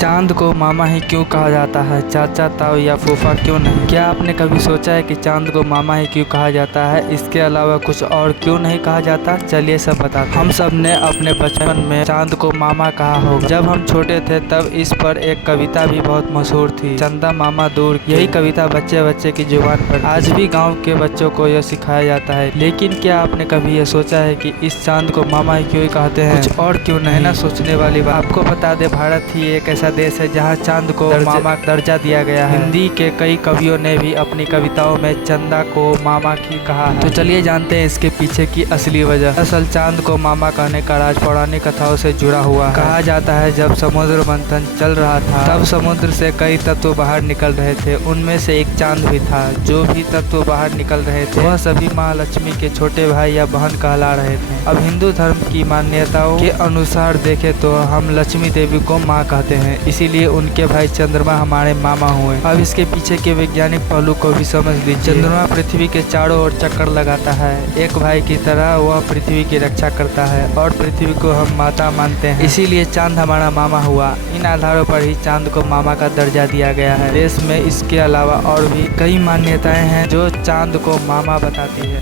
चांद को मामा ही क्यों कहा जाता है, चाचा ताऊ या फूफा क्यों नहीं? क्या आपने कभी सोचा है कि चांद को मामा ही क्यों कहा जाता है? इसके अलावा कुछ और क्यों नहीं कहा जाता? चलिए सब बताते हैं। हम सब ने अपने बचपन में चांद को मामा कहा होगा। जब हम छोटे थे तब इस पर एक कविता भी बहुत मशहूर थी, चंदा मामा दूर। यही कविता बच्चे बच्चे की जुबान पर आज भी गाँव के बच्चों को यह सिखाया जाता है। लेकिन क्या आपने कभी यह सोचा है कि इस चांद को मामा ही क्यों कहते हैं, कुछ और क्यों नहीं? ना सोचने वाली बात। आपको बता दे, भारत ही एक ऐसा देश है जहाँ चांद को मामा दर्जा दिया गया है। हिंदी के कई कवियों ने भी अपनी कविताओं में चंदा को मामा की कहा है। तो चलिए जानते हैं इसके पीछे की असली वजह। असल चांद को मामा कहने का राज पौराणिक कथाओं से जुड़ा हुआ है। कहा जाता है जब समुद्र मंथन चल रहा था तब समुद्र से कई तत्व बाहर निकल रहे थे। उनमें से एक चांद भी था। जो भी तत्व बाहर निकल रहे थे वह सभी महालक्ष्मी के छोटे भाई या बहन कहला रहे थे। अब हिंदू धर्म की मान्यताओं के अनुसार देखे तो हम लक्ष्मी देवी को माँ कहते हैं, इसीलिए उनके भाई चंद्रमा हमारे मामा हुए। अब इसके पीछे के वैज्ञानिक पहलू को भी समझ लीजिए। चंद्रमा पृथ्वी के चारों ओर चक्कर लगाता है। एक भाई की तरह वह पृथ्वी की रक्षा करता है और पृथ्वी को हम माता मानते हैं, इसीलिए चांद हमारा मामा हुआ। इन आधारों पर ही चांद को मामा का दर्जा दिया गया है। देश में इसके अलावा और भी कई मान्यताएं हैं जो चांद को मामा बताती है।